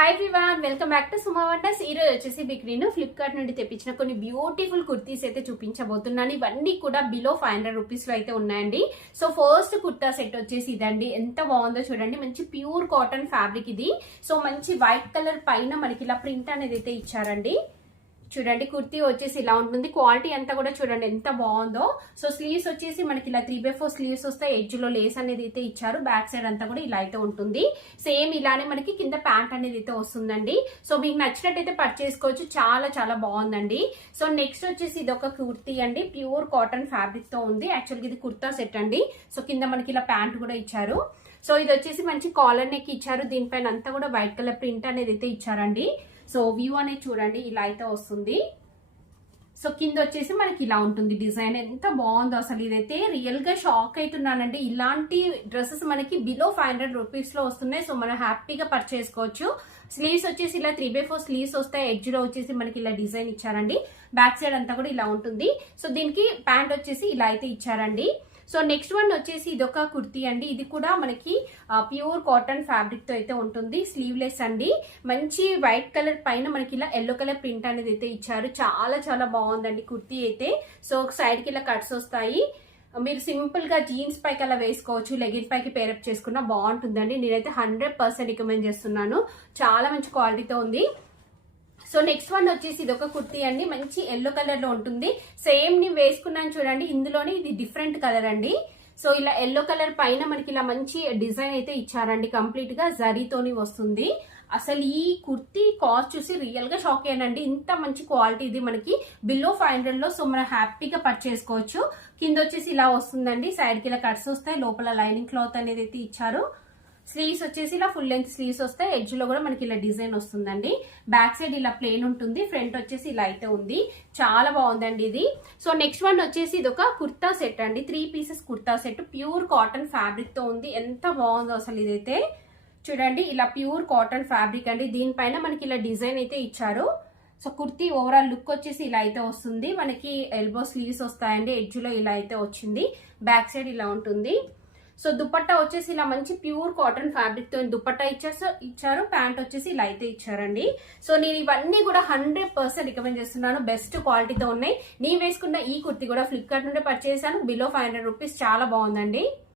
Hi everyone, welcome back to Suma wonders. ఈ రోజు వచ్చేసి బిక్రీను ఫ్లిప్కార్ట్ నుండి తెప్పించిన కొన్ని బ్యూటిఫుల్ కుర్తీస్ అయితే చూపించబోతున్నాను. ఇవన్నీ కూడా బిలో 500 రూపీస్ లో అయితే ఉన్నాయండి. సో ఫస్ట్ కుర్తా సెట్ వచ్చేసి ఇదండి. ఎంత బాగుందో చూడండి. మంచి ప్యూర్ కాటన్ ఫ్యాబ్రిక్ ఇది. సో మంచి వైట్ కలర్ పైన మనకి ఇలా ప్రింట్ అనేది అయితే ఇచ్చారండి. చూడండి, కుర్తీ వచ్చేసి ఇలా ఉంటుంది. క్వాలిటీ అంతా కూడా చూడండి ఎంత బాగుందో. సో స్లీవ్స్ వచ్చేసి మనకి ఇలా 3/4 స్లీవ్స్ వస్తాయి. ఎడ్జ్ లో లేస్ అనేది అయితే ఇచ్చారు. బ్యాక్ సైడ్ అంతా కూడా ఇలా అయితే ఉంటుంది. సేమ్ ఇలానే మనకి కింద ప్యాంట్ అనేది అయితే వస్తుందండి. సో మీకు నచ్చినట్టయితే పర్చేస్ చేసుకోవచ్చు. చాలా చాలా బాగుందండి. సో నెక్స్ట్ వచ్చేసి ఇది ఒక కుర్తీ అండి. ప్యూర్ కాటన్ ఫ్యాబ్రిక్ తో ఉంది. యాక్చువల్గా ఇది కుర్తా సెట్ అండి. సో కింద మనకి ఇలా ప్యాంట్ కూడా ఇచ్చారు. సో ఇది వచ్చేసి మంచి కాలర్ నెక్ ఇచ్చారు. దీనిపైన అంతా కూడా వైట్ కలర్ ప్రింట్ అనేది అయితే ఇచ్చారండి. సో వ్యూ అనేది చూడండి ఇలా అయితే వస్తుంది. సో కింద వచ్చేసి మనకి ఇలా ఉంటుంది. డిజైన్ ఎంత బాగుందో అసలు. ఇదైతే రియల్ గా షాక్ అవుతున్నానండి. ఇలాంటి డ్రెస్సెస్ మనకి బిలో 500 రూపీస్ లో వస్తున్నాయి. సో మనం హ్యాపీగా పర్చేస్ చేసుకోవచ్చు. స్లీవ్స్ వచ్చేసి ఇలా 3/4 స్లీవ్స్ వస్తాయి. ఎడ్జ్ లో వచ్చేసి మనకి ఇలా డిజైన్ ఇచ్చారండి. బ్యాక్ సైడ్ అంతా కూడా ఇలా ఉంటుంది. సో దీనికి ప్యాంట్ వచ్చేసి ఇలా అయితే ఇచ్చారండి. సో నెక్స్ట్ వన్ వచ్చేసి ఇదొక కుర్తీ అండి. ఇది కూడా మనకి ప్యూర్ కాటన్ ఫ్యాబ్రిక్ తో అయితే ఉంటుంది. స్లీవ్లెస్ అండి. మంచి వైట్ కలర్ పైన మనకి ఇలా ఎల్లో కలర్ ప్రింట్ అనేది అయితే ఇచ్చారు. చాలా చాలా బాగుందండి కుర్తీ అయితే. సో సైడ్ కి ఇలా కట్స్ వస్తాయి. మీరు సింపుల్ గా జీన్స్ పైకి అలా వేసుకోవచ్చు. లెగిన్ పైకి పేరప్ చేసుకున్నా బాగుంటుందండి. నేనైతే 100% రికమెండ్ చేస్తున్నాను. చాలా మంచి క్వాలిటీతో ఉంది. సో నెక్స్ట్ వన్ వచ్చేసి ఇది ఒక కుర్తీ అండి. మంచి ఎల్లో కలర్ లో ఉంటుంది. సేమ్ నేను వేసుకున్నాను చూడండి. ఇందులోనే ఇది డిఫరెంట్ కలర్ అండి. సో ఇలా ఎల్లో కలర్ పైన మనకి ఇలా మంచి డిజైన్ అయితే ఇచ్చారండి. కంప్లీట్ గా జరీతోని వస్తుంది. అసలు ఈ కుర్తీ కాస్ట్ చూసి రియల్ గా షాక్ అయ్యానండి. ఇంత మంచి క్వాలిటీ ఇది మనకి బిలో 500 లో. సో మనం హ్యాపీగా పర్చేస్ చేసుకోవచ్చు. కింద వచ్చేసి ఇలా వస్తుందండి. సైడ్ కి ఇలా కట్స్ వస్తాయి. లోపల లైనింగ్ క్లాత్ అనేది అయితే ఇచ్చారు. స్లీవ్స్ వచ్చేసి ఇలా ఫుల్ లెంత్ స్లీవ్స్ వస్తాయి. ఎడ్జ్ లో కూడా మనకి ఇలా డిజైన్ వస్తుందండి. బ్యాక్ సైడ్ ఇలా ప్లేన్ ఉంటుంది. ఫ్రంట్ వచ్చేసి ఇలా అయితే ఉంది. చాలా బాగుందండి ఇది. సో నెక్స్ట్ వన్ వచ్చేసి ఇది ఒక కుర్తా సెట్ అండి. 3 pieces kurta set. Pure cotton fabric తో ఉంది. ఎంత బాగుందో అసలు. ఇదైతే చూడండి ఇలా ప్యూర్ కాటన్ ఫ్యాబ్రిక్ అండి. దీనిపైన మనకి ఇలా డిజైన్ అయితే ఇచ్చారు. సో కుర్తీ ఓవరాల్ లుక్ వచ్చేసి ఇలా అయితే వస్తుంది. మనకి ఎల్బో స్లీవ్స్ వస్తాయండి. ఎడ్జ్ లో ఇలా అయితే వచ్చింది. బ్యాక్ సైడ్ ఇలా ఉంటుంది. సో దుపట్టా వచ్చేసి ఇలా మంచి ప్యూర్ కాటన్ ఫ్యాబ్రిక్ తో దుపట్టా ఇచ్చారు. ప్యాంట్ వచ్చేసి ఇలా అయితే ఇచ్చారండి. సో నేను ఇవన్నీ కూడా 100% రికమెండ్ చేస్తున్నాను. బెస్ట్ క్వాలిటీతో ఉన్నాయి. నేను వేసుకున్న ఈ కుర్తీ కూడా ఫ్లిప్కార్ట్ నుండి పర్చేస్ చేశాను. Below 500 rupees. చాలా బాగుందండి.